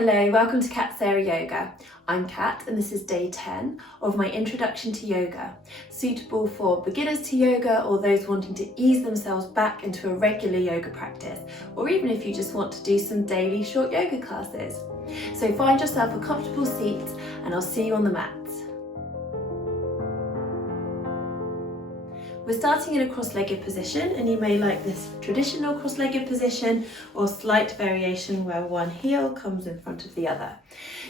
Hello, welcome to Kat Sara Yoga. I'm Kat and this is day 10 of my introduction to yoga, suitable for beginners to yoga or those wanting to ease themselves back into a regular yoga practice, or even if you just want to do some daily short yoga classes. So find yourself a comfortable seat and I'll see you on the mat. We're starting in a cross-legged position, and you may like this traditional cross-legged position or slight variation where one heel comes in front of the other.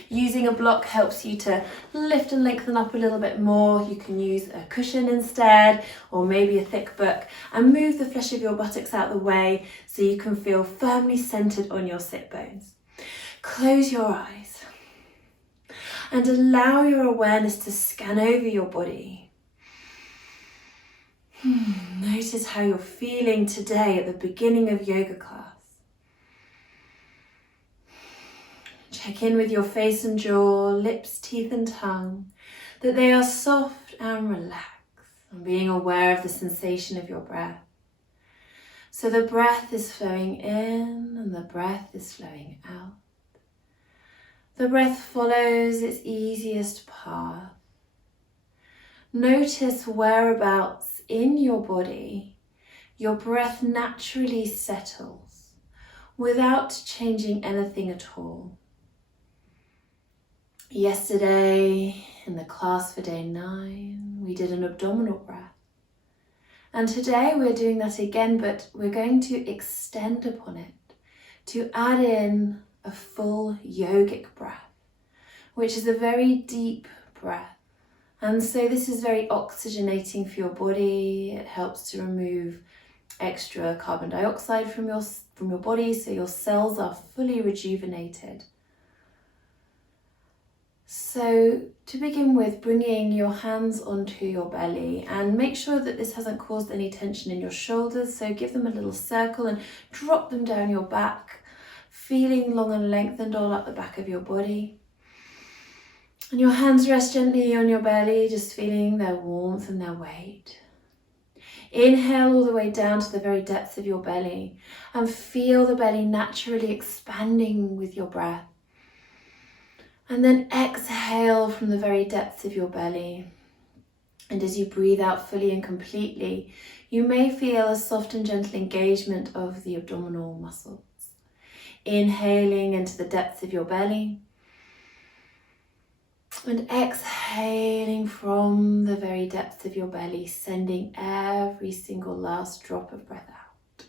Using a block helps you to lift and lengthen up a little bit more. You can use a cushion instead, or maybe a thick book, and move the flesh of your buttocks out the way so you can feel firmly centered on your sit bones. Close your eyes and allow your awareness to scan over your body. Notice how you're feeling today at the beginning of yoga class. Check in with your face and jaw, lips, teeth and tongue, that they are soft and relaxed, and being aware of the sensation of your breath. So the breath is flowing in and the breath is flowing out. The breath follows its easiest path. Notice whereabouts in your body your breath naturally settles without changing anything at all. Yesterday in the class for day 9 we did an abdominal breath, and today we're doing that again, but we're going to extend upon it to add in a full yogic breath, which is a very deep breath. And so this is very oxygenating for your body. It helps to remove extra carbon dioxide from your body, so your cells are fully rejuvenated. So to begin with, bringing your hands onto your belly, and make sure that this hasn't caused any tension in your shoulders, so give them a little circle and drop them down your back, feeling long and lengthened all up the back of your body. And your hands rest gently on your belly, just feeling their warmth and their weight. Inhale all the way down to the very depths of your belly and feel the belly naturally expanding with your breath. And then exhale from the very depths of your belly. And as you breathe out fully and completely, you may feel a soft and gentle engagement of the abdominal muscles. Inhaling into the depths of your belly. And exhaling from the very depths of your belly, sending every single last drop of breath out.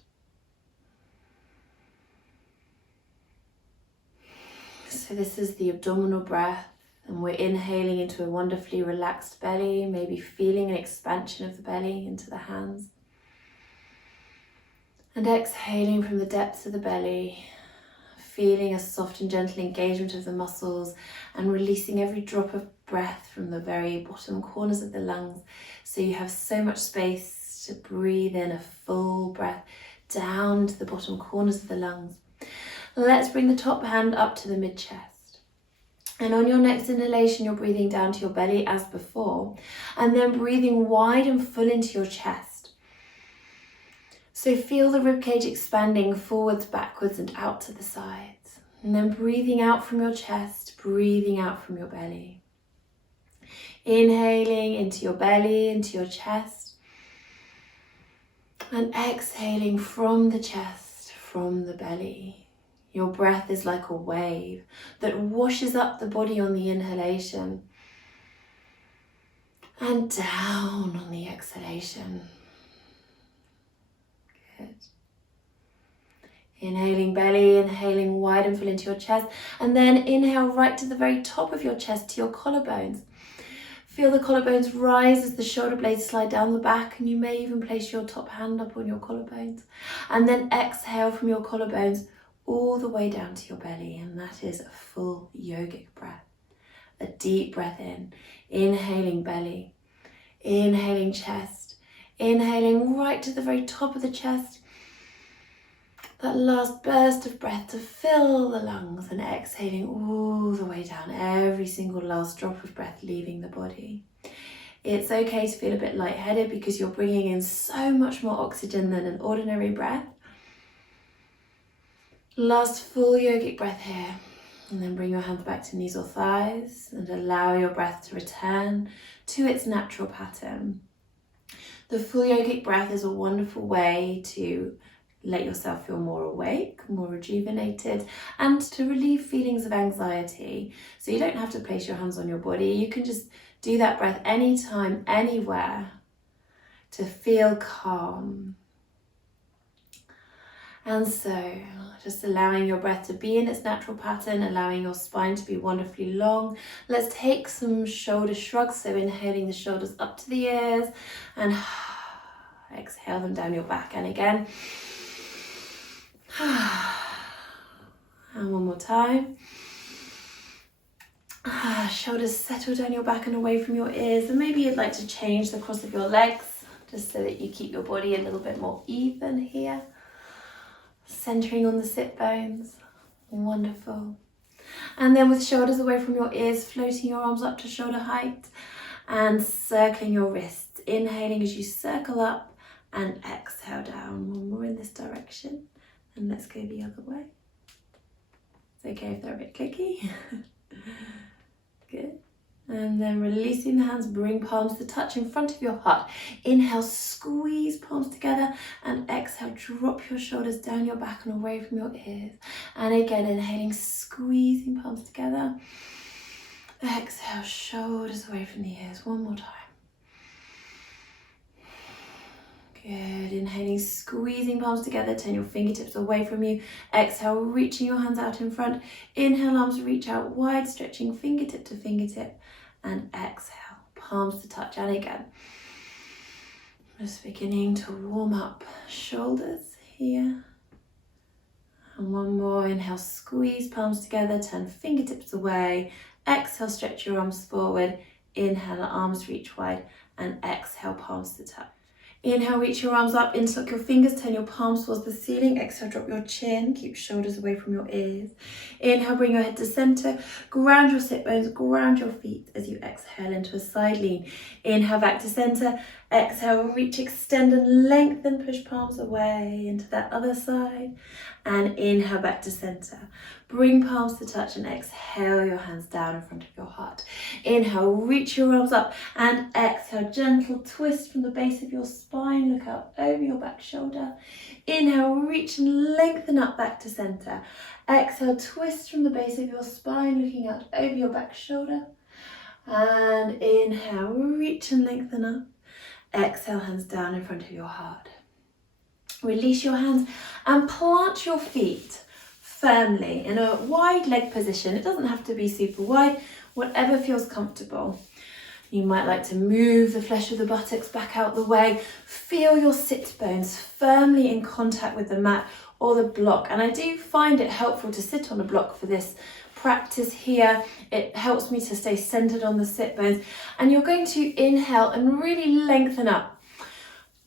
So this is the abdominal breath, and we're inhaling into a wonderfully relaxed belly, maybe feeling an expansion of the belly into the hands. And exhaling from the depths of the belly, feeling a soft and gentle engagement of the muscles and releasing every drop of breath from the very bottom corners of the lungs, so you have so much space to breathe in a full breath down to the bottom corners of the lungs. Let's bring the top hand up to the mid-chest. And on your next inhalation, you're breathing down to your belly as before, and then breathing wide and full into your chest. So feel the ribcage expanding forwards, backwards and out to the sides. And then breathing out from your chest, breathing out from your belly. Inhaling into your belly, into your chest. And exhaling from the chest, from the belly. Your breath is like a wave that washes up the body on the inhalation and down on the exhalation. Good. Inhaling belly, inhaling wide and full into your chest, and then inhale right to the very top of your chest, to your collarbones. Feel the collarbones rise as the shoulder blades slide down the back, and you may even place your top hand up on your collarbones. And then exhale from your collarbones all the way down to your belly, and that is a full yogic breath. A deep breath in, inhaling belly, inhaling chest, inhaling right to the very top of the chest. That last burst of breath to fill the lungs, and exhaling all the way down, every single last drop of breath leaving the body. It's okay to feel a bit lightheaded because you're bringing in so much more oxygen than an ordinary breath. Last full yogic breath here. And then bring your hands back to knees or thighs and allow your breath to return to its natural pattern. The full yogic breath is a wonderful way to let yourself feel more awake, more rejuvenated, and to relieve feelings of anxiety. So you don't have to place your hands on your body. You can just do that breath anytime, anywhere, to feel calm. And so just allowing your breath to be in its natural pattern, allowing your spine to be wonderfully long. Let's take some shoulder shrugs. So inhaling the shoulders up to the ears and exhale them down your back. And again. And one more time. Shoulders settle down your back and away from your ears. And maybe you'd like to change the cross of your legs just so that you keep your body a little bit more even here. Centering on the sit bones. Wonderful. And then with shoulders away from your ears, floating your arms up to shoulder height and circling your wrists. Inhaling as you circle up and exhale down. One more in this direction. And let's go the other way. It's okay if they're a bit clicky. Good. And then releasing the hands, bring palms to touch in front of your heart. Inhale, squeeze palms together, and exhale, drop your shoulders down your back and away from your ears. And again, inhaling, squeezing palms together. Exhale, shoulders away from the ears. One more time. Good. Inhaling, squeezing palms together, turn your fingertips away from you. Exhale, reaching your hands out in front. Inhale, arms reach out wide, stretching fingertip to fingertip. And exhale, palms to touch. And again, just beginning to warm up shoulders here. And one more. Inhale, squeeze palms together, turn fingertips away. Exhale, stretch your arms forward. Inhale, arms reach wide. And exhale, palms to touch. Inhale, reach your arms up, interlock your fingers, turn your palms towards the ceiling. Exhale, drop your chin, keep shoulders away from your ears. Inhale, bring your head to center, ground your sit bones, ground your feet as you exhale into a side lean. Inhale, back to center. Exhale, reach, extend and lengthen, push palms away into that other side. And inhale, back to center. Bring palms to touch and exhale your hands down in front of your heart. Inhale, reach your arms up and exhale, gentle twist from the base of your spine. Look out over your back shoulder. Inhale, reach and lengthen up back to center. Exhale, twist from the base of your spine, looking out over your back shoulder. And inhale, reach and lengthen up. Exhale, hands down in front of your heart. Release your hands and plant your feet firmly in a wide leg position. It doesn't have to be super wide, whatever feels comfortable. You might like to move the flesh of the buttocks back out the way. Feel your sit bones firmly in contact with the mat or the block. And I do find it helpful to sit on a block for this practice here. It helps me to stay centered on the sit bones. And you're going to inhale and really lengthen up.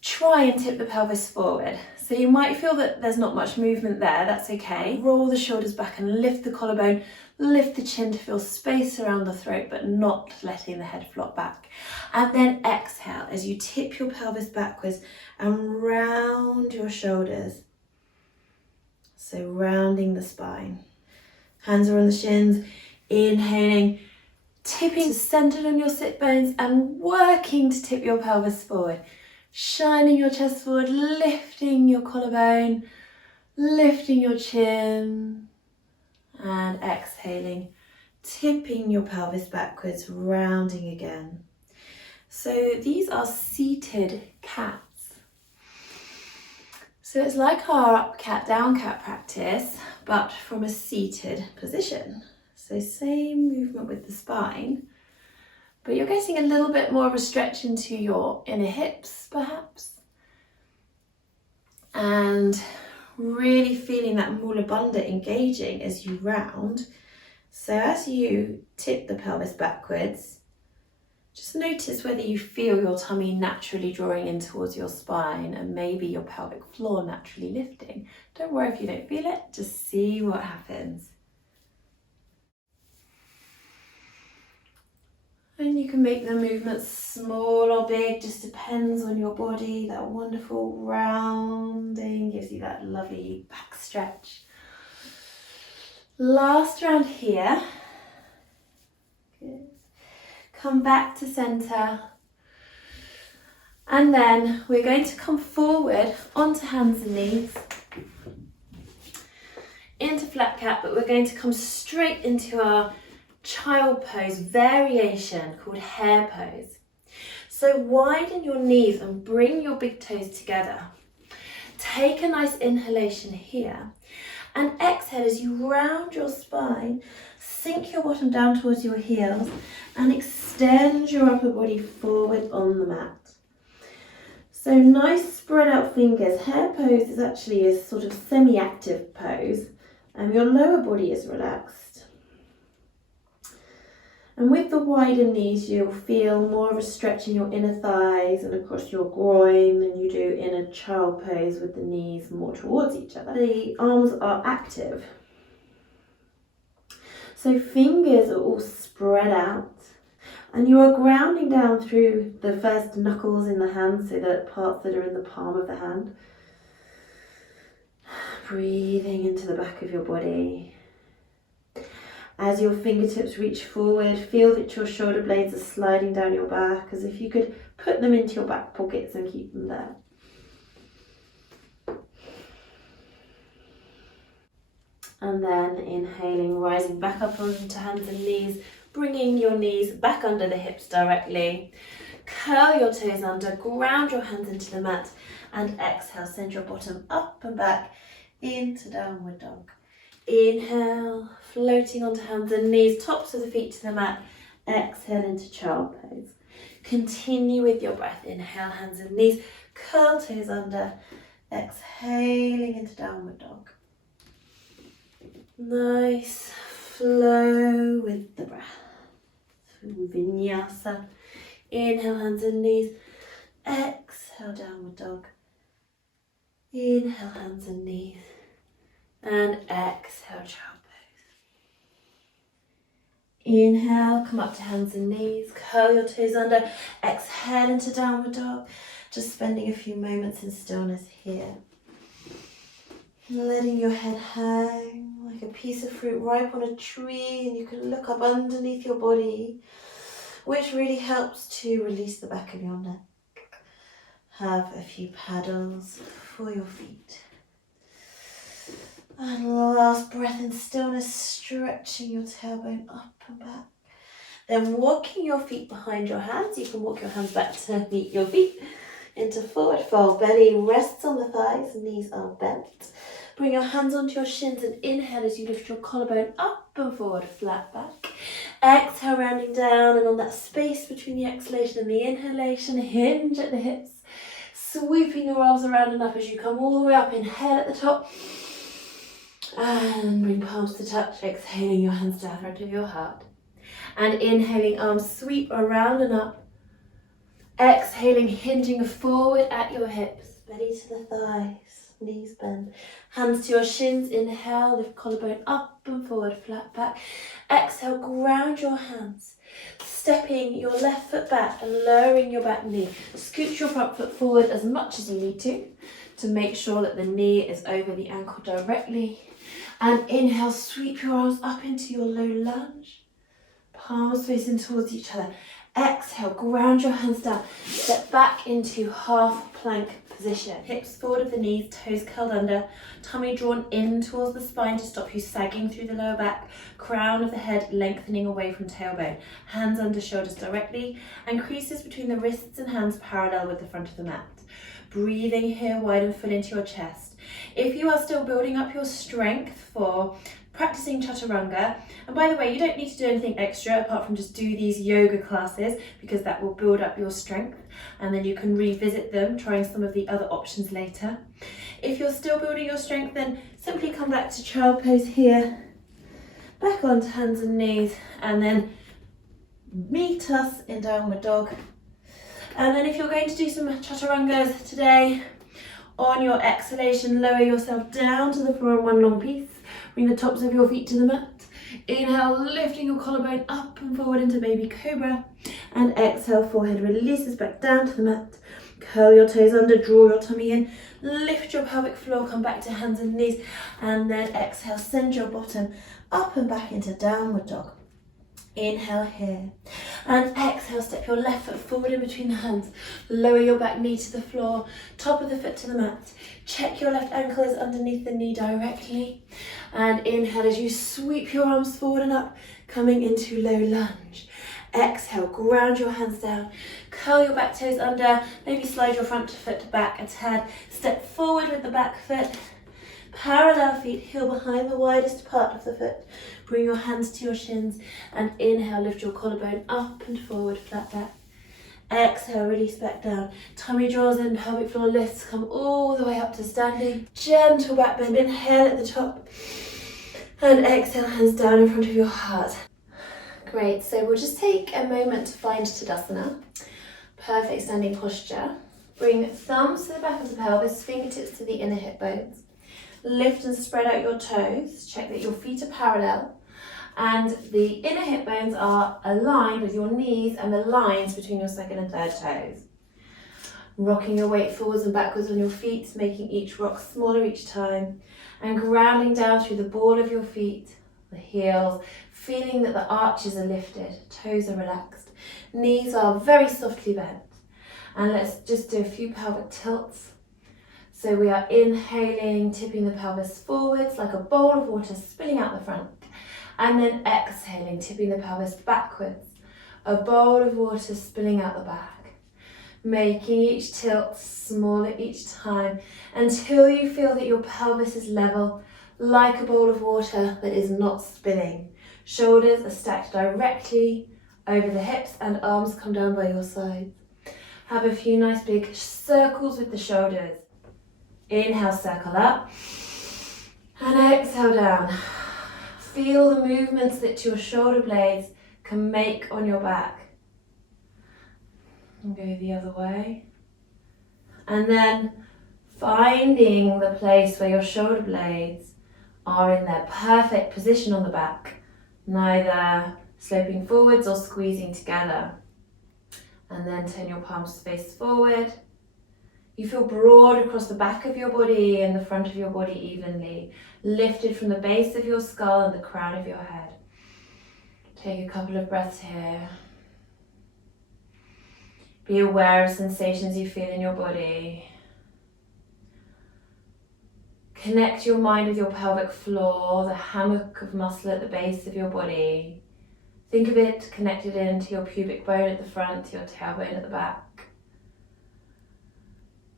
Try and tip the pelvis forward. So you might feel that there's not much movement there, that's okay. Roll the shoulders back and lift the collarbone, lift the chin to feel space around the throat, but not letting the head flop back. And then exhale as you tip your pelvis backwards and round your shoulders. So rounding the spine. Hands are on the shins, inhaling, tipping centered on your sit bones and working to tip your pelvis forward. Shining your chest forward, lifting your collarbone, lifting your chin, and exhaling, tipping your pelvis backwards, rounding again. So these are seated cats. So it's like our up cat, down cat practice, but from a seated position. So same movement with the spine. But you're getting a little bit more of a stretch into your inner hips, perhaps. And really feeling that mula bandha engaging as you round. So as you tip the pelvis backwards, just notice whether you feel your tummy naturally drawing in towards your spine and maybe your pelvic floor naturally lifting. Don't worry if you don't feel it, just see what happens. And you can make the movements small or big, just depends on your body. That wonderful rounding gives you that lovely back stretch. Last round here. Good. Come back to center. And then we're going to come forward onto hands and knees, into flat cat, but we're going to come straight into our child pose variation called hare pose. So widen your knees and bring your big toes together. Take a nice inhalation here and exhale as you round your spine, sink your bottom down towards your heels and extend your upper body forward on the mat. So nice spread out fingers. Hare pose is actually a sort of semi-active pose and your lower body is relaxed. And with the wider knees, you'll feel more of a stretch in your inner thighs and across your groin than you do in a child pose with the knees more towards each other. The arms are active. So fingers are all spread out. And you are grounding down through the first knuckles in the hand, so the parts that are in the palm of the hand. Breathing into the back of your body. As your fingertips reach forward, feel that your shoulder blades are sliding down your back, as if you could put them into your back pockets and keep them there. And then inhaling, rising back up onto hands and knees, bringing your knees back under the hips directly. Curl your toes under, ground your hands into the mat, and exhale, send your bottom up and back into downward dog. Inhale, floating onto hands and knees, tops of the feet to the mat. Exhale into child pose. Continue with your breath. Inhale, hands and knees, curl toes under, exhaling into downward dog. Nice flow with the breath. Vinyasa. Inhale, hands and knees. Exhale, downward dog. Inhale, hands and knees. And exhale, child pose. Inhale, come up to hands and knees. Curl your toes under. Exhale into downward dog. Just spending a few moments in stillness here. Letting your head hang like a piece of fruit ripe on a tree, and you can look up underneath your body, which really helps to release the back of your neck. Have a few paddles for your feet. And last breath in stillness, stretching your tailbone up and back. Then walking your feet behind your hands. You can walk your hands back to meet your feet into forward fold. Belly rests on the thighs, knees are bent. Bring your hands onto your shins and inhale as you lift your collarbone up and forward, flat back. Exhale, rounding down, and on that space between the exhalation and the inhalation, hinge at the hips. Sweeping your arms around and up as you come all the way up. Inhale at the top. And bring palms to touch, exhaling your hands down onto your heart. And inhaling, arms sweep around and up. Exhaling, hinging forward at your hips, belly to the thighs, knees bend. Hands to your shins, inhale, lift collarbone up and forward, flat back. Exhale, ground your hands, stepping your left foot back and lowering your back knee. Scoot your front foot forward as much as you need to make sure that the knee is over the ankle directly. And inhale, sweep your arms up into your low lunge. Palms facing towards each other. Exhale, ground your hands down. Step back into half plank position. Hips forward of the knees, toes curled under. Tummy drawn in towards the spine to stop you sagging through the lower back. Crown of the head lengthening away from tailbone. Hands under shoulders directly. And creases between the wrists and hands parallel with the front of the mat. Breathing here, wide and full into your chest. If you are still building up your strength for practicing chaturanga, and by the way, you don't need to do anything extra apart from just do these yoga classes, because that will build up your strength and then you can revisit them, trying some of the other options later. If you're still building your strength, then simply come back to child pose here, back onto hands and knees, and then meet us in downward dog. And then if you're going to do some chaturangas today, on your exhalation, lower yourself down to the floor in one long piece. Bring the tops of your feet to the mat. Inhale, lifting your collarbone up and forward into baby cobra. And exhale, forehead releases back down to the mat. Curl your toes under, draw your tummy in. Lift your pelvic floor, come back to hands and knees. And then exhale, send your bottom up and back into downward dog. Inhale here, and exhale, step your left foot forward in between the hands, lower your back knee to the floor, top of the foot to the mat. Check your left ankle is underneath the knee directly, and inhale as you sweep your arms forward and up, coming into low lunge. Exhale, ground your hands down, curl your back toes under, maybe slide your front foot back a tad, step forward with the back foot, parallel feet, heel behind the widest part of the foot. Bring your hands to your shins and inhale, lift your collarbone up and forward, flat back. Exhale, release back down. Tummy draws in, pelvic floor lifts, come all the way up to standing. Gentle back bend, inhale at the top. And exhale, hands down in front of your heart. Great, so we'll just take a moment to find Tadasana. Perfect standing posture. Bring thumbs to the back of the pelvis, fingertips to the inner hip bones. Lift and spread out your toes. Check that your feet are parallel and the inner hip bones are aligned with your knees and the lines between your second and third toes. Rocking your weight forwards and backwards on your feet, making each rock smaller each time, and grounding down through the ball of your feet, the heels, feeling that the arches are lifted, toes are relaxed, knees are very softly bent. And let's just do a few pelvic tilts. So we are inhaling, tipping the pelvis forwards like a bowl of water spilling out the front. And then exhaling, tipping the pelvis backwards, a bowl of water spilling out the back. Making each tilt smaller each time until you feel that your pelvis is level, like a bowl of water that is not spinning. Shoulders are stacked directly over the hips and arms come down by your sides. Have a few nice big circles with the shoulders. Inhale, circle up, and exhale down. Feel the movements that your shoulder blades can make on your back. And go the other way. And then finding the place where your shoulder blades are in their perfect position on the back, neither sloping forwards or squeezing together. And then turn your palms to face forward. You feel broad across the back of your body and the front of your body evenly, lifted from the base of your skull and the crown of your head. Take a couple of breaths here. Be aware of sensations you feel in your body. Connect your mind with your pelvic floor, the hammock of muscle at the base of your body. Think of it connected into your pubic bone at the front, your tailbone at the back.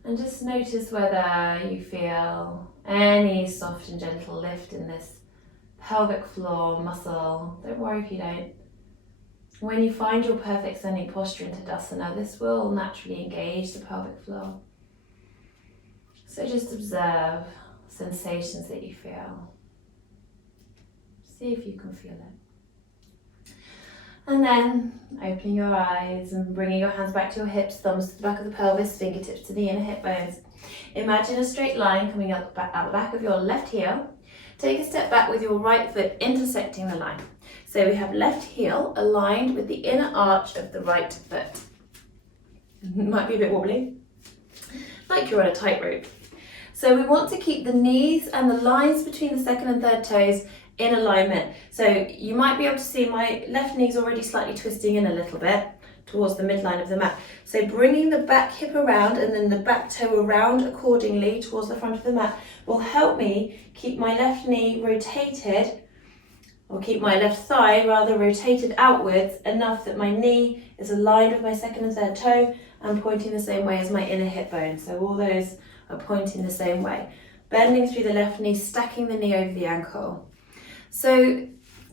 And just notice whether you feel any soft and gentle lift in this pelvic floor muscle. Don't worry if you don't. When you find your perfect standing posture in Tadasana, this will naturally engage the pelvic floor. So just observe sensations that you feel. See if you can feel it. And then opening your eyes and bringing your hands back to your hips, thumbs to the back of the pelvis, fingertips to the inner hip bones. Imagine a straight line coming out the back of your left heel. Take a step back with your right foot intersecting the line. So we have left heel aligned with the inner arch of the right foot. Might be a bit wobbly, like you're on a tightrope. So we want to keep the knees and the lines between the second and third toes in alignment. So you might be able to see my left knee's already slightly twisting in a little bit towards the midline of the mat. So bringing the back hip around and then the back toe around accordingly towards the front of the mat will help me keep my left knee rotated, or keep my left thigh rather rotated outwards enough that my knee is aligned with my second and third toe and pointing the same way as my inner hip bone. So all those are pointing the same way. Bending through the left knee, stacking the knee over the ankle. So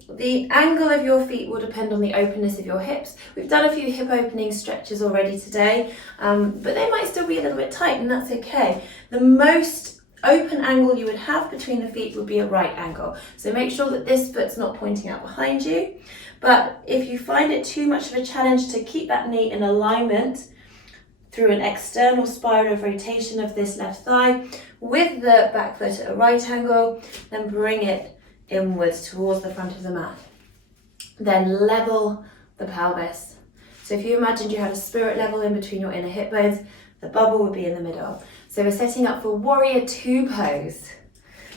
the angle of your feet will depend on the openness of your hips. We've done a few hip opening stretches already today, but they might still be a little bit tight, and that's okay. The most open angle you would have between the feet would be a right angle. So make sure that this foot's not pointing out behind you. But if you find it too much of a challenge to keep that knee in alignment through an external spiral of rotation of this left thigh with the back foot at a right angle, then bring it inwards towards the front of the mat. Then level the pelvis. So if you imagined you had a spirit level in between your inner hip bones, the bubble would be in the middle. So we're setting up for warrior two pose.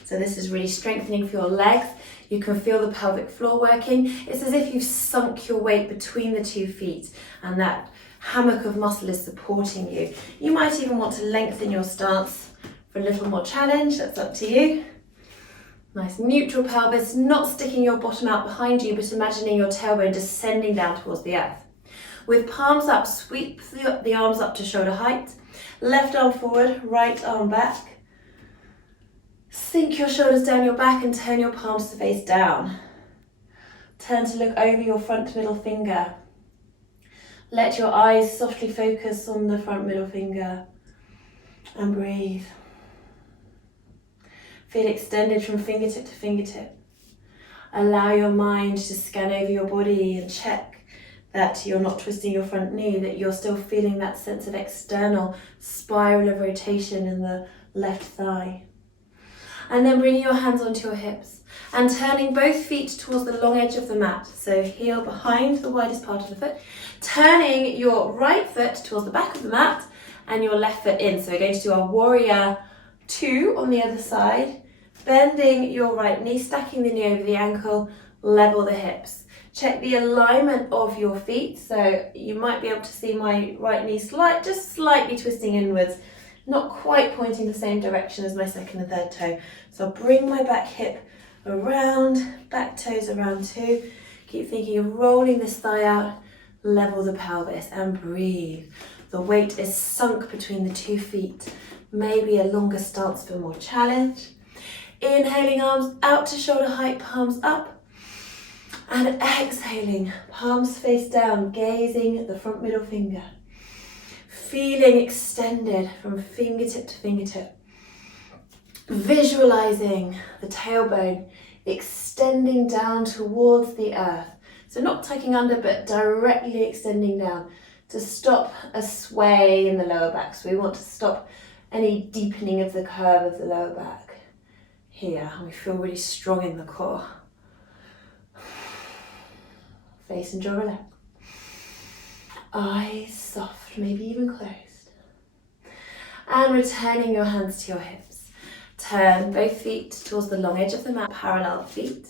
So this is really strengthening for your legs. You can feel the pelvic floor working. It's as if you've sunk your weight between the 2 feet and that hammock of muscle is supporting you. You might even want to lengthen your stance for a little more challenge. That's up to you. Nice neutral pelvis, not sticking your bottom out behind you, but imagining your tailbone descending down towards the earth. With palms up, sweep the arms up to shoulder height. Left arm forward, right arm back. Sink your shoulders down your back and turn your palms to face down. Turn to look over your front middle finger. Let your eyes softly focus on the front middle finger and breathe. Feel extended from fingertip to fingertip. Allow your mind to scan over your body and check that you're not twisting your front knee, that you're still feeling that sense of external spiral of rotation in the left thigh. And then bringing your hands onto your hips and turning both feet towards the long edge of the mat. So heel behind the widest part of the foot, turning your right foot towards the back of the mat and your left foot in. So we're going to do our warrior 2 on the other side, bending your right knee, stacking the knee over the ankle, level the hips. Check the alignment of your feet. So you might be able to see my right knee just slightly twisting inwards, not quite pointing the same direction as my second and third toe. So I'll bring my back hip around, back toes around too. Keep thinking of rolling this thigh out, level the pelvis and breathe. The weight is sunk between the 2 feet. Maybe a longer stance for more challenge. Inhaling, arms out to shoulder height, palms up. And exhaling, palms face down, gazing at the front middle finger. Feeling extended from fingertip to fingertip. Visualizing the tailbone extending down towards the earth. So not tucking under, but directly extending down to stop a sway in the lower back. So we want to stop any deepening of the curve of the lower back. Here, we feel really strong in the core. Face and jaw relaxed. Eyes soft, maybe even closed. And returning your hands to your hips. Turn both feet towards the long edge of the mat, parallel feet.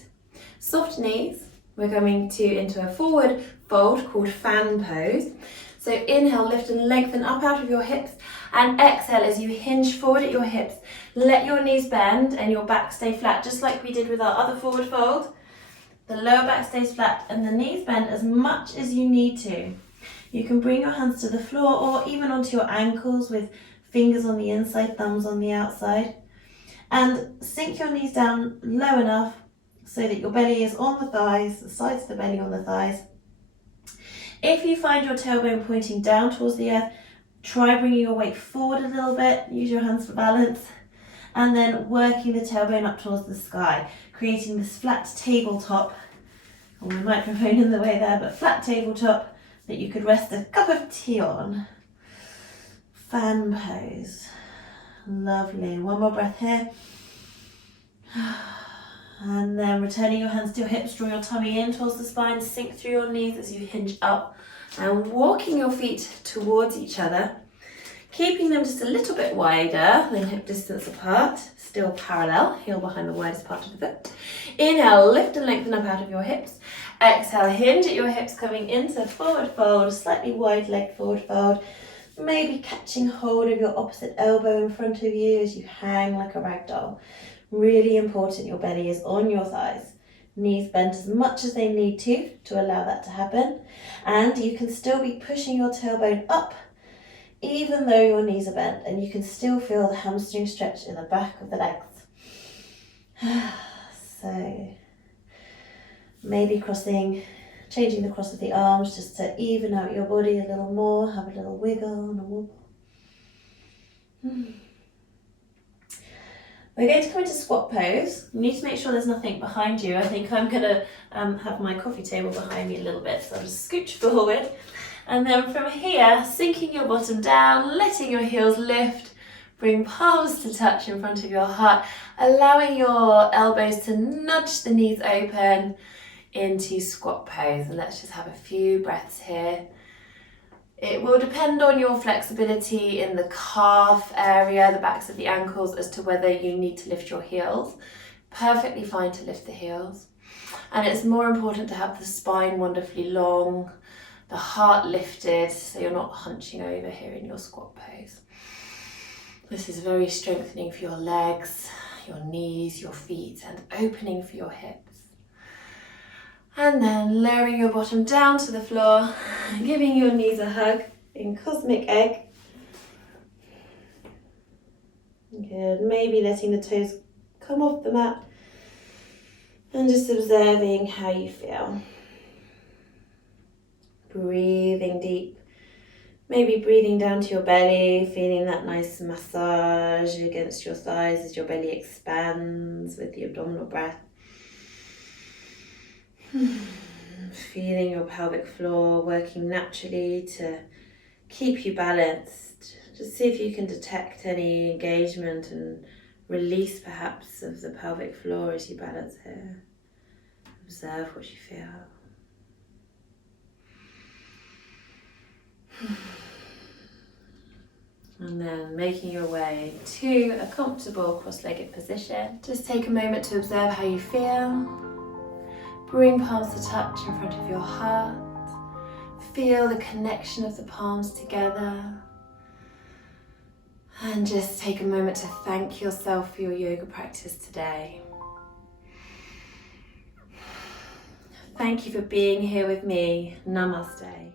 Soft knees. We're going into a forward fold called fan pose. So inhale, lift and lengthen up out of your hips. And exhale as you hinge forward at your hips. Let your knees bend and your back stay flat, just like we did with our other forward fold. The lower back stays flat and the knees bend as much as you need to. You can bring your hands to the floor or even onto your ankles with fingers on the inside, thumbs on the outside. And sink your knees down low enough so that your belly is on the thighs, the sides of the belly on the thighs. If you find your tailbone pointing down towards the earth, try bringing your weight forward a little bit, use your hands for balance, and then working the tailbone up towards the sky, creating this flat tabletop, or my microphone in the way there, but flat tabletop that you could rest a cup of tea on. Fan pose. Lovely. One more breath here. And then returning your hands to your hips, draw your tummy in towards the spine, sink through your knees as you hinge up and walking your feet towards each other, keeping them just a little bit wider than hip distance apart, still parallel, heel behind the widest part of the foot. Inhale, lift and lengthen up out of your hips. Exhale, hinge at your hips, coming into forward fold, slightly wide leg forward fold, maybe catching hold of your opposite elbow in front of you as you hang like a rag doll. Really important, your belly is on your thighs. Knees bent as much as they need to allow that to happen. And you can still be pushing your tailbone up even though your knees are bent, and you can still feel the hamstring stretch in the back of the legs. So maybe changing the cross of the arms just to even out your body a little more, have a little wiggle and a wobble. We're going to come into squat pose. You need to make sure there's nothing behind you. I think I'm going to have my coffee table behind me a little bit, so I'll just scooch forward. And then from here, sinking your bottom down, letting your heels lift, bring palms to touch in front of your heart, allowing your elbows to nudge the knees open into squat pose. And let's just have a few breaths here. It will depend on your flexibility in the calf area, the backs of the ankles, as to whether you need to lift your heels. Perfectly fine to lift the heels. And it's more important to have the spine wonderfully long, the heart lifted, so you're not hunching over here in your squat pose. This is very strengthening for your legs, your knees, your feet, and opening for your hips. And then lowering your bottom down to the floor, giving your knees a hug in cosmic egg. Good, maybe letting the toes come off the mat and just observing how you feel. Breathing deep, maybe breathing down to your belly, feeling that nice massage against your thighs as your belly expands with the abdominal breath. Feeling your pelvic floor working naturally to keep you balanced. Just see if you can detect any engagement and release perhaps of the pelvic floor as you balance here. Observe what you feel. And then making your way to a comfortable cross-legged position. Just take a moment to observe how you feel. Bring palms to touch in front of your heart. Feel the connection of the palms together. And just take a moment to thank yourself for your yoga practice today. Thank you for being here with me. Namaste.